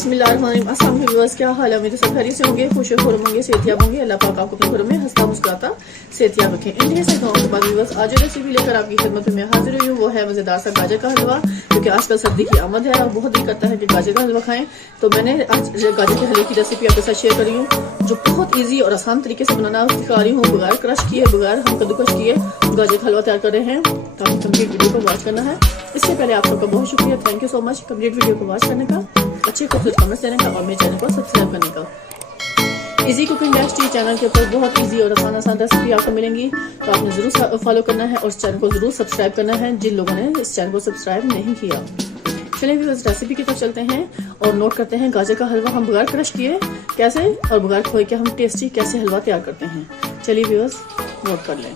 बिस्मिल्लाहिर्रहमानिर्रहीम। अस्सलाम वालेकुम व्यूअर्स, क्या हाल है? उम्मीद है सब खैरियत से होंगे, खुश खुरम होंगे, सेहतियाब होंगे। अल्लाह पाक आपको अपने घरों में हंसता मुस्कुराता सेहतियाब रखें। इन ढेर सारी दुआओं के बाद व्यूअर्स आज जो रेसिपी लेकर आपकी खिदमत में हाजिर हुई हूँ वो है मजेदार सा गाजर का हलवा, क्योंकि आजकल सर्दी की आमद है और बहुत दिल करता है कि गाजर का हलवा खाएं। तो मैंने आज गाजर के हलवे की रेसिपी आपके साथ शेयर करी हूँ, जो बहुत ईजी और आसान तरीके से बनाना सिखा रही हूँ। बगैर क्रश किए, बगैर हम कद्दूकस किए गाजर का हलवा तैयार कर रहे हैं। तो आपको कंप्लीट वीडियो को वॉच करना है। इससे पहले आप सबका बहुत शुक्रिया, thank you so much complete video को वॉच करने का, अच्छे खूबसूरत कमेंट्स देने का और मेरे चैनल को सब्सक्राइब करने का। इजी कुकिंग डैश चैनल के ऊपर बहुत इजी और आसान रेसिपी आपको मिलेंगी, तो आपने जरूर फॉलो करना है और इस चैनल को जरूर सब्सक्राइब करना है जिन लोगों ने इस चैनल को सब्सक्राइब नहीं किया। चलिए भी उस रेसिपी की तरफ चलते हैं और नोट करते हैं गाजर का हलवा हम बगैर क्रश किए कैसे और बगैर खोए के हम टेस्टी कैसे हलवा तैयार करते हैं। चलिए व्यूअर्स नोट कर लें।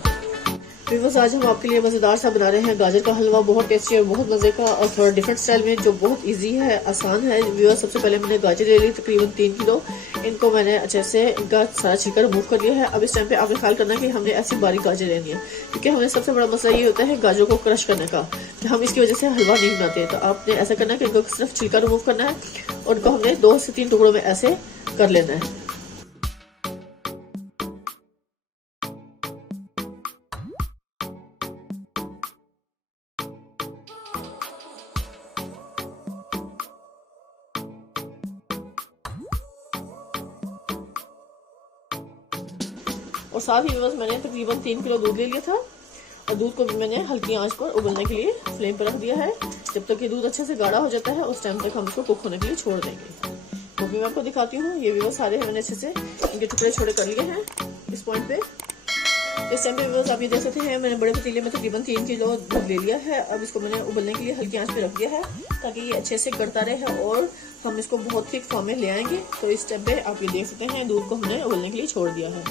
व्यूअर्स आज हम आपके लिए मजेदार सा बना रहे हैं गाजर का हलवा, बहुत टेस्टी और बहुत मजे का और थोड़ा डिफरेंट स्टाइल में, जो बहुत इजी है, आसान है। व्यूअर्स सबसे पहले मैंने गाजर ले ली तकरीबन 3 किलो। इनको मैंने अच्छे से इनका सारा छिलका रिमूव कर लिया है। अब इस टाइम पे आपने ख्याल करना है कि हमने ऐसी बारीक गाजर लेनी है, क्योंकि हमें सबसे बड़ा मसला ये होता है गाजर को क्रश करने का, कि हम इसकी वजह से हलवा नहीं बनाते। तो आपने ऐसा करना है कि इनको सिर्फ छिलका रिमूव करना है और इनको हमने 2 से 3 टुकड़ों में ऐसे कर लेना है। और साथ ही व्यूअर्स मैंने तकरीबन 3 किलो दूध ले लिया था और दूध को भी मैंने हल्की आंच पर उबलने के लिए फ्लेम पर रख दिया है। जब तक ये दूध अच्छे से गाढ़ा हो जाता है उस टाइम तक हम इसको कुक होने के लिए छोड़ देंगे। वो भी मैं आपको दिखाती हूँ। ये व्यूअर्स सारे मैंने अच्छे से इनके टुकड़े छोड़े कर लिए हैं इस पॉइंट पे। इस टाइम पे व्यूअर्स आप ये देख सकते हैं मैंने बड़े पतीले में तकरीबन 3 किलो दूध ले लिया है। अब इसको मैंने उबलने के लिए हल्की आंच पे रख दिया है ताकि ये अच्छे से गड़ता रहे और हम इसको बहुत थिक फॉर्म में ले आएंगे। तो इस स्टेप पे आप ये देख सकते हैं दूध को हमने उबलने के लिए छोड़ दिया है।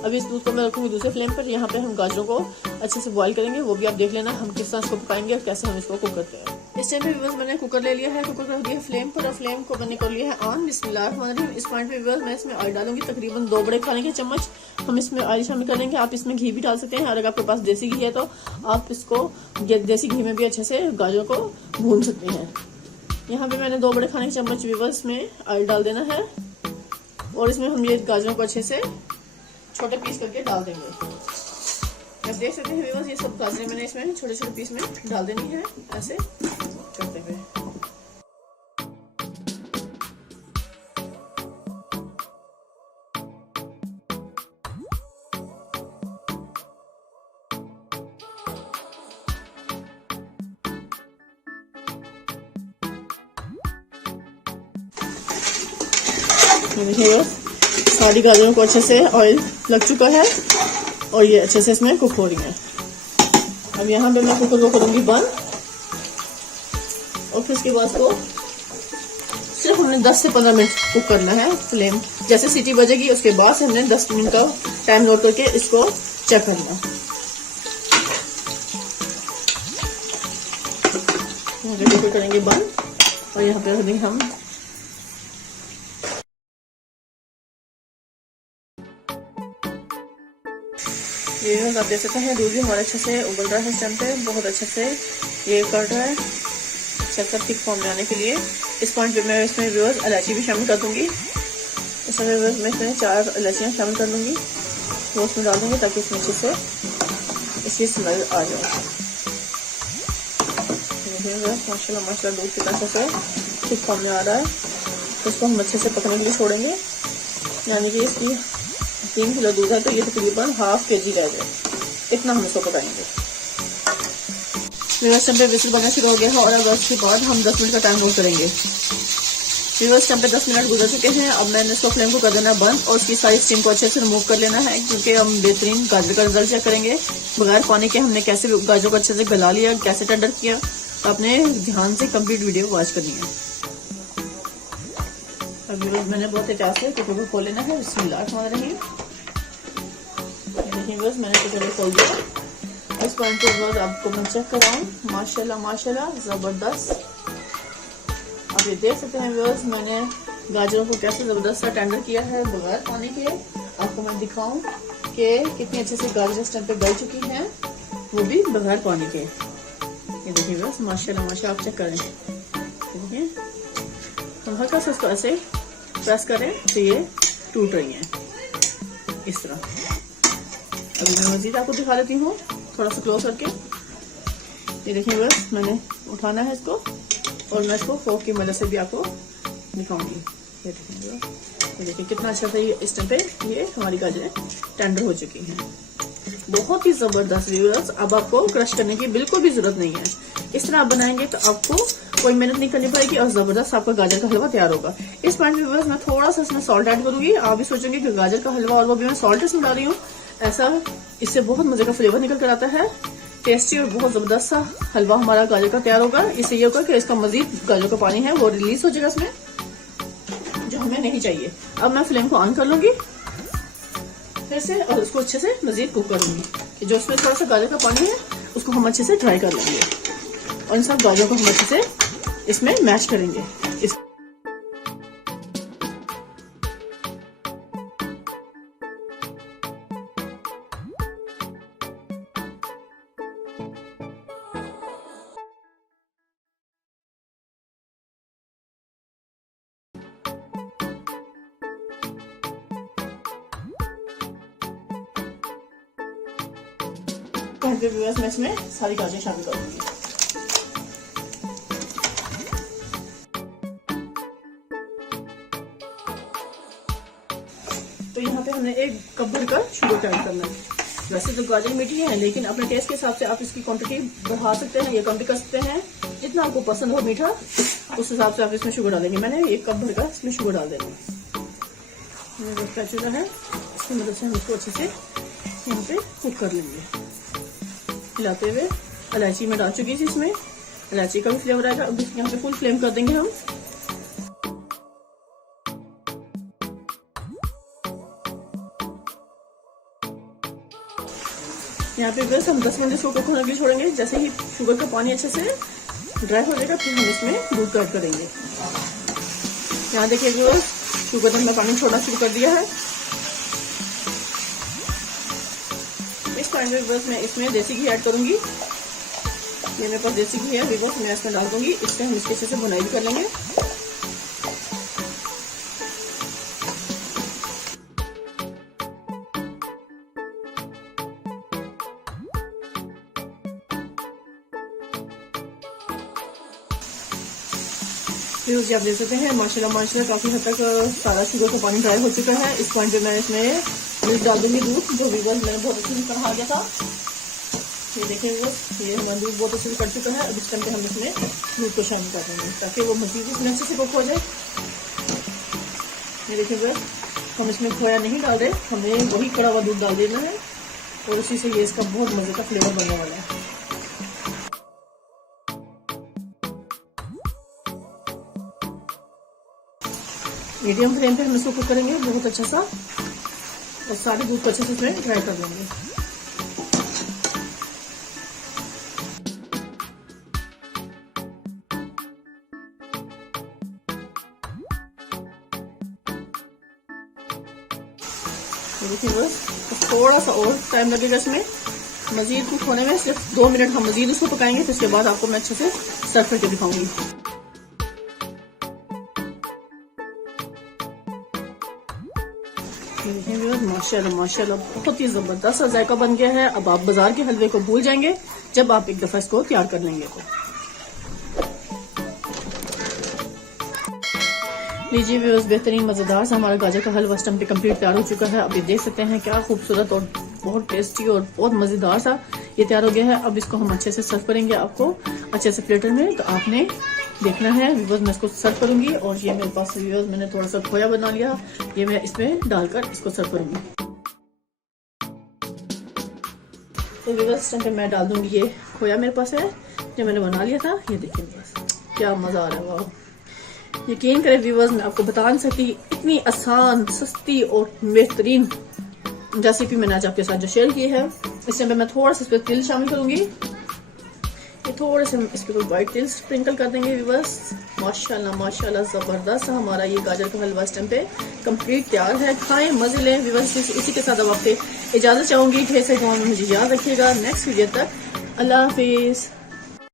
अब इस दूध को मैं रखूंगी दूसरे फ्लेम पर। यहाँ पे हम गाजरों को अच्छे से बॉईल करेंगे, वो भी आप देख लेना हम किस तरह इसको पकाएंगे और कैसे हम इसको कुक करते हैं। इस टाइम पे व्यूअर्स मैंने कुकर ले लिया है, कुकर रख दिया फ्लेम पर और फ्लेम को मैंने कर लिया है ऑन। बिस्मिल्लाहिर्रहमानिर्रहीम। इस पॉइंट पे व्यूअर्स मैं इसमें ऑयल डालूंगी तकरीबन 2 बड़े खाने के चम्मच हम इसमें ऑयल शामिल करेंगे। आप इसमें घी भी डाल सकते हैं और अगर आपके पास देसी घी है तो आप इसको देसी घी में भी अच्छे से गाजरों को भून सकते हैं। यहाँ पे मैंने 2 बड़े खाने के चम्मच व्यूअर्स में ऑयल डाल देना है और इसमें हम ये गाजरों को अच्छे से छोटे पीस करके डाल देंगे। आप देख सकते हैं व्यूअर्स ये सब गाजरें मैंने इसमें छोटे छोटे पीस में डाल देनी है ऐसे करते हुए। देखिए सारी गाजरों को अच्छे से ऑयल लग चुका है और ये अच्छे से इसमें कुक हो रही है। अब यहाँ पे मैं कुकर को करूंगी बंद और फिर इसके बाद को सिर्फ हमने 10 से 15 मिनट कुक करना है। फ्लेम जैसे सीटी बजेगी उसके बाद से हमने 10 मिनट का टाइम नोट करके इसको चेक करना। कुकर करेंगे बंद और यहाँ पे रख देंगे हम ये आप देख सकते हैं दूध भी हमारे अच्छे से उबल रहा है। इस टाइम पे बहुत अच्छे से ये कर रहा है अच्छा थिक फॉर्म में आने के लिए। इस पॉइंट पे मैं इसमें व्यूअर्स इलायची भी शामिल कर दूंगी। इस समय व्यूअर्स मैं इसमें 4 इलायचियाँ शामिल कर लूँगी, वो उसमें डाल दूँगी ताकि इसमें अच्छे से इसकी स्मेल आ जाए। माशाल्लाह माशाल्लाह दूध कितना अच्छे से थिक फॉर्म में आ रहा है। तो इसको हम अच्छे से पकने के लिए छोड़ेंगे, यानी कि इसकी 3 किलो दूध है तो ये तकरीबन हाफ kg रह जाए, इतना हम इसको पकाएंगे। व्यूअर्स पे विसल बनना शुरू हो गया है और अब उसके बाद हम 10 मिनट का टाइम होल्ड करेंगे। व्यूअर्स पे 10 मिनट गुजर चुके हैं। अब मैंने इसको फ्लेम को कर देना बंद और उसकी सारी स्टीम को अच्छे से रिमूव कर लेना है, क्योंकि हम बेहतरीन गाजर का रिजल्ट चेक करेंगे बगैर पानी के हमने कैसे गाजर को अच्छे से गला लिया, कैसे टेंडर किया। तो आपने ध्यान से कंप्लीट वीडियो वॉच करनी है। अब मैंने बहुत एहतियात से कुकर को खोल लेना है। बिस्मिल्लाहिर्रहमानिर्रहीम। बस मैंने कुकर को खोल दिया। इस पॉइंट के बाद आपको मैं चेक कराऊं, माशाल्लाह माशाल्लाह जबरदस्त। आप ये देख सकते हैं व्यूअर्स मैंने गाजरों को कैसे जबरदस्त सा टेंडर किया है बगैर पानी के। आपको मैं दिखाऊं कि कितनी अच्छे से गाजर इस टाइम पे गल चुकी हैं, वो भी बगैर पानी के। ये देखिए व्यूअर्स माशाल्लाह माशाल्लाह आप चेक करें। देखिए हम हल्का सा इसको ऐसे प्रेस करें तो ये टूट रही हैं इस तरह। अभी मैं मजीद आपको दिखा देती हूँ थोड़ा सा क्लोज करके। ये देखिए बस मैंने उठाना है इसको और मैं इसको फोर्क की मदद से भी आपको दिखाऊंगी। ये देखिए कितना अच्छा था ये इस टाइम पे ये हमारी गाजरें टेंडर हो चुकी हैं। बहुत ही जबरदस्त व्यूअर्स। अब आपको क्रश करने की बिल्कुल भी जरूरत नहीं है। इस तरह आप बनाएंगे तो आपको कोई मेहनत नहीं करनी पड़ेगी और जबरदस्त आपका गाजर का हलवा तैयार होगा। इस पॉइंट पे व्यूअर्स मैं थोड़ा सा इसमें सॉल्ट ऐड करूंगी। आप भी सोचेंगे कि गाजर का हलवा और वो भी मैं सॉल्ट इसमें डाल रही हूँ, ऐसा इससे बहुत मजे का फ्लेवर निकल कर आता है। टेस्टी और बहुत जबरदस्त सा हलवा हमारा गाजर का तैयार होगा। इससे ये होगा कि इसका मजीद गाजर का पानी है वो रिलीज हो जाएगा इसमें, जो हमें नहीं चाहिए। अब मैं फ्लेम को ऑन कर लूंगी फिर से और उसको अच्छे से मजीद कुक करूंगी कि जो इसमें थोड़ा सा गाजर का पानी है उसको हम अच्छे से ड्राई कर लेंगे और इन सब गाजरों को हम अच्छे से इसमें मैश करेंगे। मैं इसमें सारी गाजरें शामिल करूंगी। तो यहाँ पे हमने 1 कप भरकर शुगर ऐड करना है। वैसे तो गाजर मीठी है लेकिन अपने टेस्ट के हिसाब से आप इसकी क्वांटिटी बढ़ा सकते हैं या कम भी कर सकते हैं। जितना आपको पसंद हो मीठा उस हिसाब से आप इसमें शुगर डालेंगे। मैंने 1 कप भरकर इसमें शुगर डाल देना है। चूल्हा है इसकी मदद से हम इसको अच्छे से यहाँ पे कुक कर लेंगे हिलाते हुए। इलायची में डाल चुकी थी इसमें, इलायची का भी फ्लेवर आएगा। अब यहाँ पे फुल फ्लेम कर देंगे हम। यहाँ पे बस हम 10 मिनट इसको कुक होने के लिए छोड़ेंगे। जैसे ही शुगर का पानी अच्छे से ड्राई हो जाएगा फिर हम इसमें दूध ऐड करेंगे। यहाँ देखिए जो शुगर ने पानी छोड़ना शुरू कर दिया है। इस टाइम में बस मैं इसमें देसी घी ऐड करूंगी। ये मेरे पास देसी घी है, बस मैं इसमें डाल दूंगी। इससे हम इसके अच्छे से बुनाई भी कर लेंगे। फिर आप देख सकते हैं माशाल्लाह काफी हद तक सारा शुगर का पानी ड्राई हो चुका है। इस पॉइंट पे मैं इसमें दूध डाल दूंगी। दूध जो भी मैंने बहुत अच्छे से कहा गया था। ये देखिए ये हमारा दूध बहुत अच्छे से कट चुका है। अब इस टाइम पे हम इसमें दूध को शामिल कर देंगे ताकि वो मजीद इसमें अच्छे से कुक हो जाए। ये देखिए हम इसमें खोया नहीं डाल रहे, हमें वही कड़ा हुआ दूध डाल देना है और उसी से ये इसका बहुत मजे का फ्लेवर बनने वाला है। मीडियम फ्लेम पे हम इसको कुक करेंगे बहुत अच्छा सा और सारे दूध को अच्छे से इसमें ड्राई कर लेंगे। देखिए बस थोड़ा सा और टाइम लगेगा इसमें मजीद कुक होने में। सिर्फ 2 मिनट हम मजीद उसको पकाएंगे फिर इसके बाद आपको मैं अच्छे से सर्व करके दिखाऊंगी। माशाल्लाह बहुत ही जबरदस्त जायका बन गया है। अब आप बाजार के हलवे को भूल जाएंगे जब आप एक दफा इसको तैयार कर लेंगे। तो लीजिए व्यूअर्स, बेहतरीन मजेदार सा हमारा गाजर का हलवा स्टम्प पे कंप्लीट तैयार हो चुका है। अब ये देख सकते हैं क्या खूबसूरत और बहुत टेस्टी और बहुत मजेदार सा ये तैयार हो गया है। अब इसको हम अच्छे से सर्व करेंगे आपको अच्छे से प्लेटर में। तो आपने देखना है व्यूअर्स, मैं इसको सर्व करूंगी और ये मेरे पास व्यूअर्स मैंने थोड़ा सा खोया बना लिया, ये मैं इसमें डालकर इसको सर्व करूंगी। तो व्यूअर्स पे मैं डाल दूंगी ये खोया मेरे पास है जो मैंने बना लिया था। ये देखिए व्यूअर्स क्या मजा आ रहा है, वाह। यकीन करें व्यूअर्स, मैं आपको बता नहीं सकती इतनी आसान सस्ती और बेहतरीन रेसिपी मैंने आज आपके साथ जो शेयर की है। इस टाइम पे मैं थोड़ा सा इस पर तिल शामिल करूंगी। ये थोड़े से इस पर व्हाइट तिल स्प्रिंकल कर देंगे व्यूअर्स। माशाल्लाह माशाल्लाह जबरदस्त हमारा ये गाजर का हलवा इस टाइम पे कंप्लीट तैयार है। खाएं, मजे लें व्यूअर्स। इसी के साथ अब आपसे इजाजत चाहूंगी। ढेर से दुआ में मुझे याद रखिएगा। नेक्स्ट वीडियो तक अल्लाह हाफिज।